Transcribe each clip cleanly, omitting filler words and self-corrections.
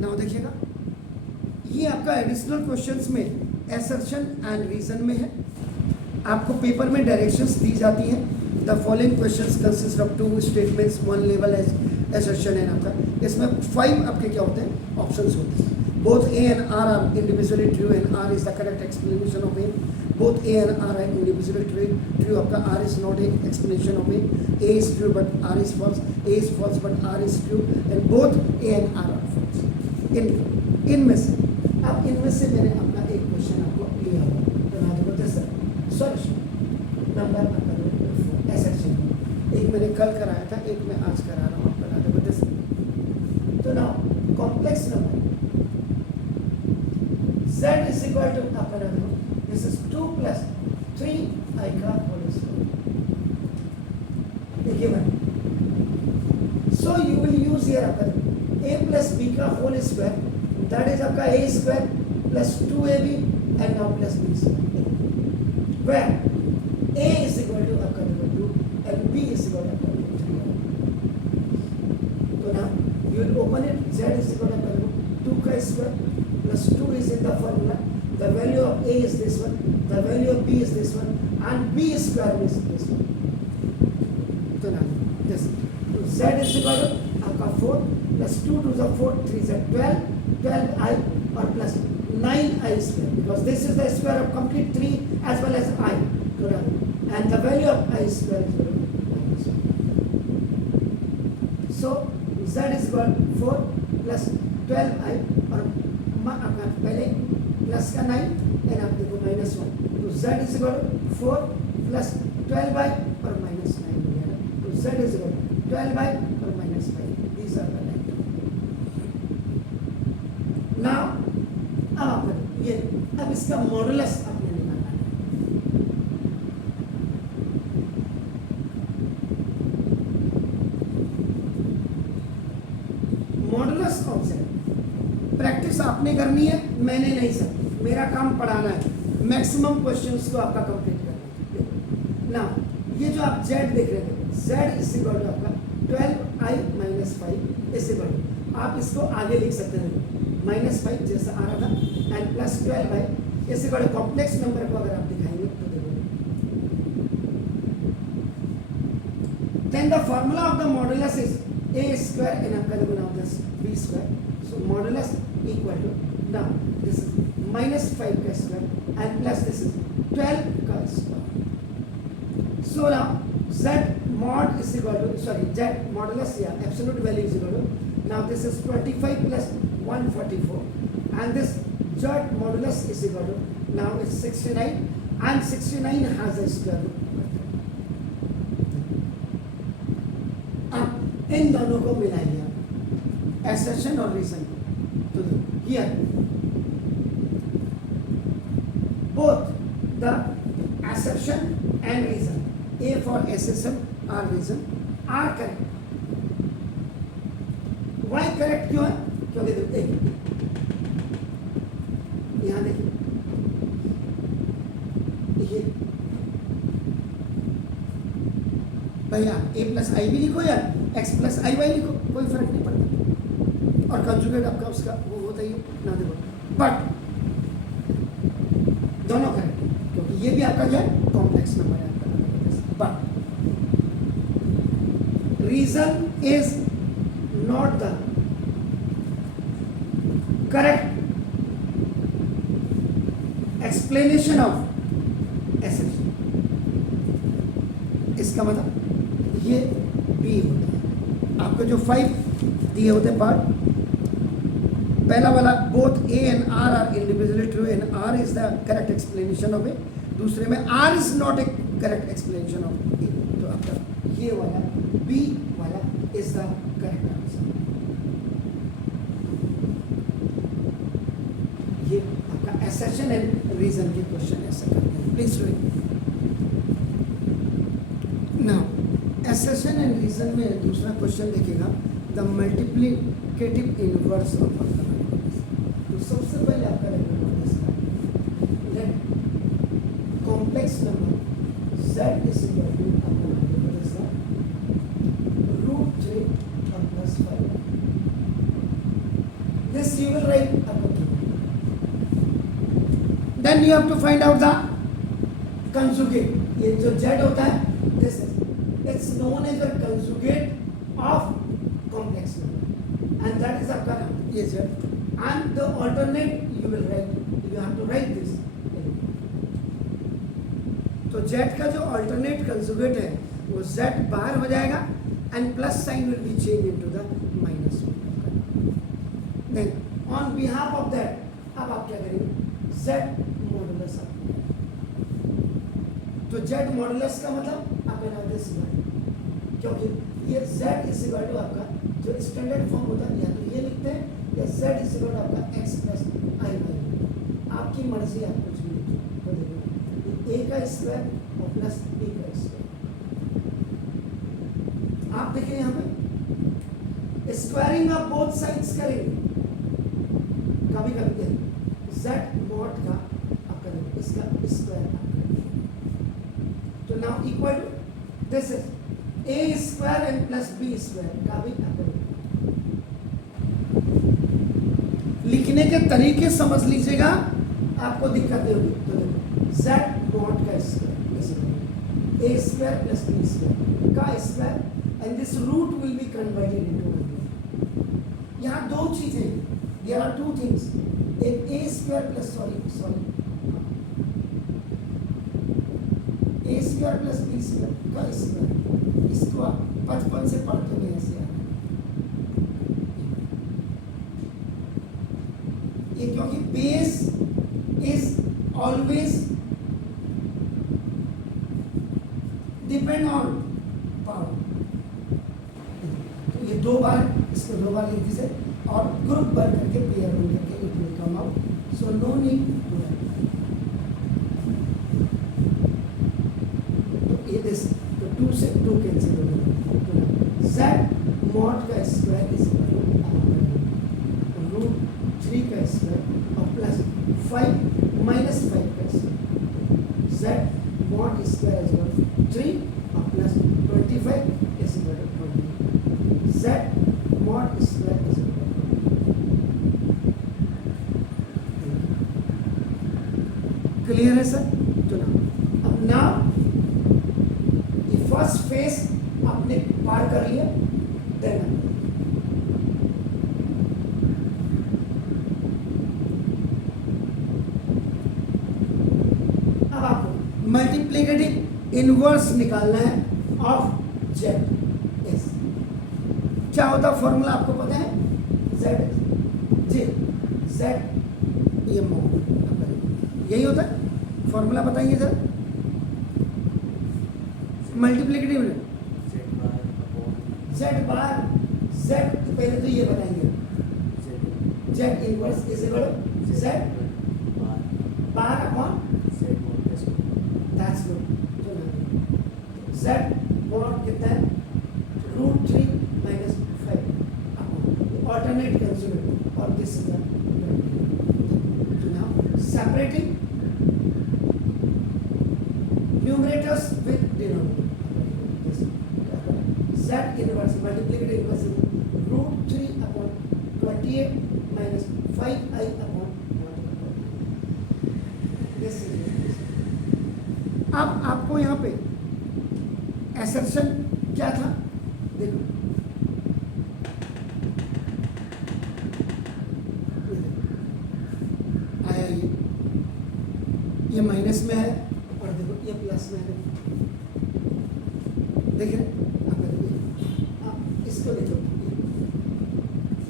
Now देखिएगा, ये आपका एडिशनल क्वेश्चंस में असर्शन एंड रीजन में है। आपको पेपर में डायरेक्शंस दी जाती हैं। The following questions consist of 2 statements, 1 level assertion है आपका। इसमें 5 आपके क्या होते हैं, ऑप्शंस होते हैं। Both A and R are individually true and R is the correct explanation of A. Both A and R are individually true आपका, R is not a explanation of A is true but R is false, A is false but R is true, and both A and R are false. इनमें से अब इनमें से मैंने अपना एक question आपको लिया होगा, तो ना देखो जैसे सॉल्यूशन नंबर आपका असर्शन, एक मैंने कल कराया था, एक मैं आज करा रहा हूँ आपका ना देखो जैसे। तो ना complex number z is equal to आपका ना देखो, this is 2 plus 3i का whole square, ये given. So you will use here आपका a plus b का whole square, that is आपका a square plus 2ab and now plus b square, where a is equal to आपका 2 and b is equal to 3. So now you will open it, z is equal to 2 का square plus 2 is in the formula, the value of a is this one, the value of b is this one, and b square is this one. So now this, so z is equal to आपका 4 plus 2 to the 4, 3 is 12, 12i or plus 9i square, because this is the square of complete 3 as well as I. So now, and the value of I square is equal to -1. So z is equal to 4 plus 12i और आपका पहले plus का 9 and आप देखो -1, तो z is equal to 4 plus 12 और -9 हो गया। तो z इज इक्वल टू 12 और -5, these are the line. Now अब आप ये अब इसका मॉडुलस आपने निकालना है। मॉडुलस ऑफ z प्रैक्टिस आपने करनी है, मैंने नहीं सर, मेरा काम पढ़ाना है, मैक्सिमम क्वेश्चंस को आपका कंप्लीट करना है। ना ये जो आप z देख रहे थे, z इज इक्वल टू आपका 12i - 5 इज इक्वल टू, आप इसको आगे लिख सकते हैं -5 जैसा आ रहा था and plus 12i is equal to complex number को अगर आप दिखाएंगे तो देखो, then the formula of the modulus is a square and आपका देखो now this b square, so modulus equal to, now this is -5 का square and plus this is 12 का square. So now z mod is equal to, sorry, z modulus, yeah, absolute value is equal to, now this is 25 plus 144 and this z modulus is equal to, now it's 69 and 69 has a square root. अब इन दोनों को मिलाइए, assertion और reason को, तो here both the assertion and reason, A for assertion or reason, are correct. Why correct क्यों है? क्योंकि देखिए यहाँ देखिए, भैया a प्लस आई भी लिखो या x प्लस आई वाई लिखो, कोई फर्क नहीं पड़ता, और कंजुगेट आपका उसका वो होता ही ना देखो, बट दोनों करेक्ट, क्योंकि ये भी आपका जो है कॉम्प्लेक्स नंबर है आपका, but reason is not the correct explanation of essential. इसका मतलब ये बी होता है आपको, जो 5 दिए होते हैं पार्ट, पहला वाला both A and R are individually true and R is the correct explanation of A, दूसरे में R is not a correct explanation of A, तो आपका ये वाला बी वाला इज द करेक्ट आंसर। ये आपका assertion एंड रीजन के क्वेश्चन ऐसा करते हैं, please do it. Now assertion and reason में दूसरा क्वेश्चन देखिएगा, the multiplicative inverse of mathematics. तो सबसे पहले आपका let complex number z is equal to √3 और +5, This you will write upper Q. Then you have to find out the conjugate. ये जो Z होता है, this is it's known as the conjugate of complex number, and that is आपका ये Z. And the alternate you will write. You have to write this. तो Z का जो alternate conjugate है, वो Z बाहर हो जाएगा, and plus sign will be changed into the minus one. Then on behalf of that, अब आप क्या करेंगे? Z मॉडुलस आप, तो Z मॉडुलस का मतलब आप बना दे सिग्मा, क्योंकि ये Z इज इक्वल टू आपका जो स्टैंडर्ड फॉर्म होता है, या तो ये लिखते हैं या Z इज इक्वल टू आपका x प्लस i बाई, आपकी मर्जी, आप कुछ भी लिखो। तो देखो a का स्क्वायर और प्लस b का स्क्वायर, आप देखिए यहाँ पे स्क्वायरिंग ऑफ बोथ साइड्स करेंगे, कभी कभी देखें Z मॉड का आप करेंगे, इसका स्क्वायर आप करेंगे, तो now equal to this is a square and plus b square का भी आप करेंगे। लिखने के तरीके समझ लीजिएगा, आपको दिक्कतें होगी। तो देखो Z मॉड का square is a square plus b square का square, and this root will be converted into 1। यहाँ दो चीजें, देयर आर टू थिंग्स, एक a square plus a square plus b square का स्क्वायर, इसको आप 55 से पढ़ते हुए ऐसे आ रहा है, ये क्योंकि base is always depend on power, तो ये दो बार, इसको दो बार लिख दीजिए, और ग्रुप बन करके पेयर बन करके it will come out, so no need to write. तो ये दिस, तो 2 से 2 कैंसिल हो गया, Z मॉड का स्क्वायर इज रूट 3 का स्क्वायर और प्लस 5 माइनस 5 का square, Z mod square is 3 और प्लस 25 is equal to 20, Z mod square is clear है सर? तो ना अब ना ये फर्स्ट फेज आपने पार कर लिया, देन अब आपको मल्टीप्लिकेटिव इनवर्स निकालना है ऑफ Z S। क्या होता फॉर्मूला आपको पता है? Z ये मॉड, यही होता है फॉर्मूला, बताइए सर। मल्टीप्लिकेटिव Z बार, Z पहले तो ये बताएंगे, Z inverse is equal to Z बार upon, that's good. Z mod कितना है? Root 3 minus 5 upon alternate conjugate, और this is the separating numerators with denominator, Z inverse multiplicative inverse is root 3 upon 28 minus 5i upon 1. This is अब आपको यहाँ पे assertion क्या था देखो, आया ये माइनस में है और देखो ये प्लस में है, देख रहे आप इसको देखो,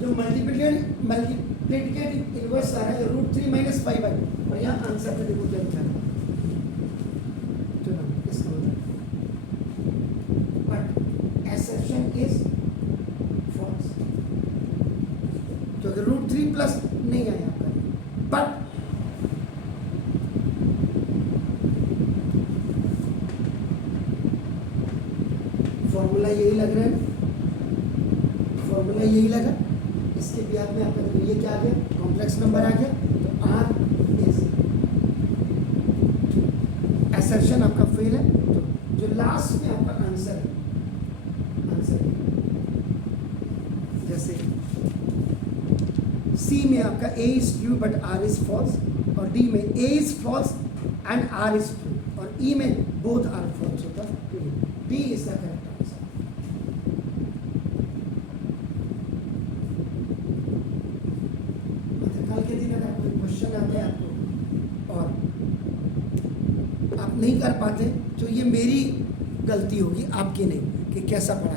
जो मल्टीप्लिकेटिव इनवर्स आ रहा है रूट 3 माइनस 5 है, और यहाँ आंसर में देखो क्या लिखा है, चलो इसका बट एक्सेप्शन इज फॉल्स, तो रूट 3 प्लस नहीं आया आपका, बट फॉर्मूला यही लग रहा है, फॉर्मूला यही लगा, इसके ब्याज में आपका देखो ये क्या आ गया, कॉम्प्लेक्स नंबर आ गया, तो R इज असर्शन आपका फेल है, तो जो लास्ट में आपका आंसर है, आंसर जैसे सी में आपका A is true but R is false, और डी में A is false and R is true, और ई में बोथ आर फॉल्स होता है। D is the correct answer. कल के दिन अगर कोई क्वेश्चन आता है आपको और आप नहीं कर पाते तो ये मेरी गलती होगी, आपकी नहीं, कि कैसा पढ़ा।